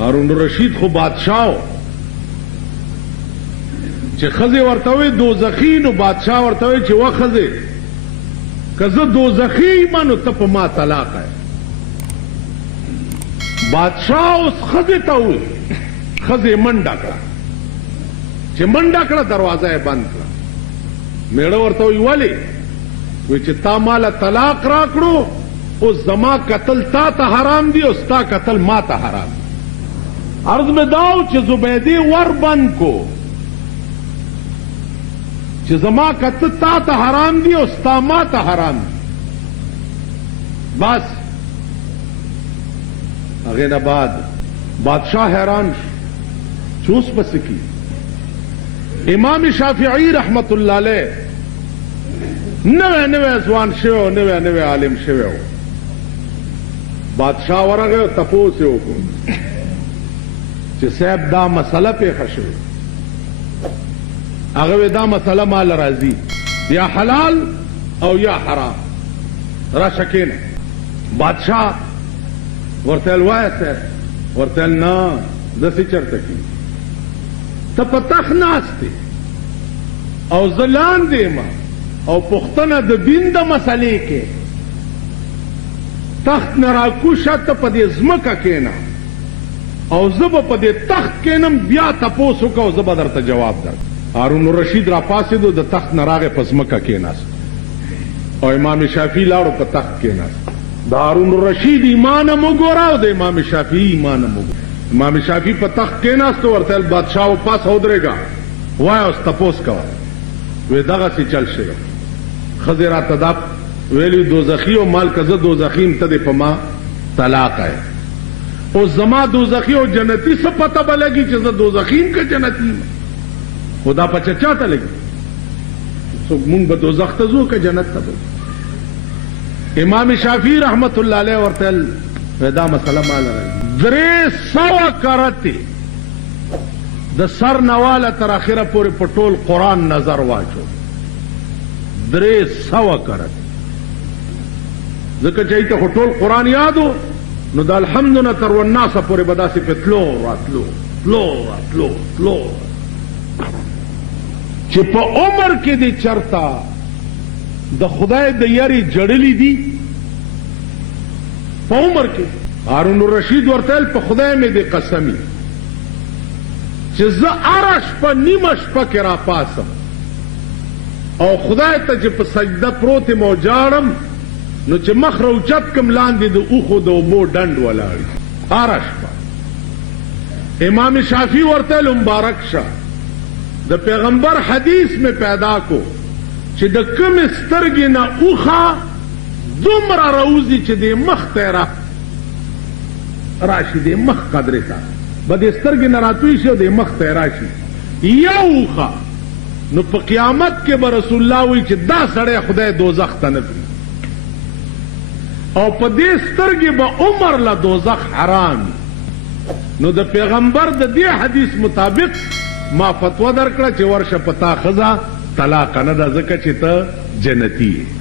هارون الرشید خو بادشاہ چې خزه ورته وي دوزخی نو بادشاہ ورته وي چې وا خزه کزه دوزخی منو ته په ما طلاق ہے بادشاہ اوس خزه ته وي خزه منډه کړه چې منډه کړه دروازه یې بند کړه میړه ورته وي ولی وی چې تا مال طلاق راکړو او زما قتل تا ته حرام دی او ستا قتل ما ته حرام دی عرض میں داو چې زبیدی ور بند کو چې زما قتل تا ته حرام دی او ستا ما ته حرام دی بس هغه نه بعد بادشاہ حیران چوس بس کی امام شافعی رحمت اللہ علیہ نوے ځوان شوی نوے عالم شوی بادشاہ ورغه تپوس یې وکړو چې صاحب دا مسله پیښه شوې هغه دا مسله مال راځي یا حلال او یا حرام راشه کېنه بادشاہ ورته وایي ورته نه داسې چرته کې ته په تخت ناست دی او زه لاندې یم او پوښتنه د دین د مسلې کې تخت نه راکوشه ته په دې ځمکه کېنه او زه به په دې تخت کېنم بیا تپوس وکړه او زه به درته جواب درکړم هارون الرشید را پاسېدو د تخت نه راغی په ځمکه کېناست او امام شافعي لاړو په تخت کېناست د هارون الرشید ایمان هم وګوره او د امام شافعي ایمان هم وګوره امام شافعي په تخت کېناست ورته ویل بادشاه پاس ودرېږه وایه اوس تپوس کوه وی دغسې چل شوی ښځې راته دا ویلي دوزخي او مال که زه دوزخي یم ته دې په ما طلاق ہے او زما دوزخي او جنتی څه پته به لګي چې زه دوزخي یم که جنتي یم خو دا پچه چاته لګي څوک مونږ به دوزخ ته ځو که جنت ته به امام شافعي رحمت الله علیه ورته ویل دا مسله مال راځي 300 کرتې د سر نواله تر اخره پورې په ټول قرآن نظر واچو 300 کرت ځکه چې ته ټول قرآن یادو نو د الحمد نه تر والناس پورې به داسې په تلو راتلو چې په عمر کې دې چرته د خدای د یاري جړلې دي په عمر کې هارون الرشید ورته په خدای مې دې قسمی چې زه هره شپه نیمه شپه کې را پاسم او خدای ته چې په سجده پروت یم او جاړم نو چې مخ راوچت کم لاندې د اوښو د اوبو ډنډ ولاړ هره شپه امام شافعي ورته مبارک شه د پیغمبر حدیث میں پیدا کو چې د کمې سترګې نه اوښه دومره راوځي چې د مخ ته راشي د مخ قدرې ته به د سترګې نه راتوی شي او د مخ ته راشي یو اوښه نو په قیامت کې به رسول الله وایي چې دا سړی خدای دوزخ ته نه پرېږدي او په دې سترګې به عمر له دوزخ حرام نو د پیغمبر د دې حدیث مطابق ما فتوا درکړه چې ورشه په تا ښځه طلاق نه ده ځکه چې ته جنتي یې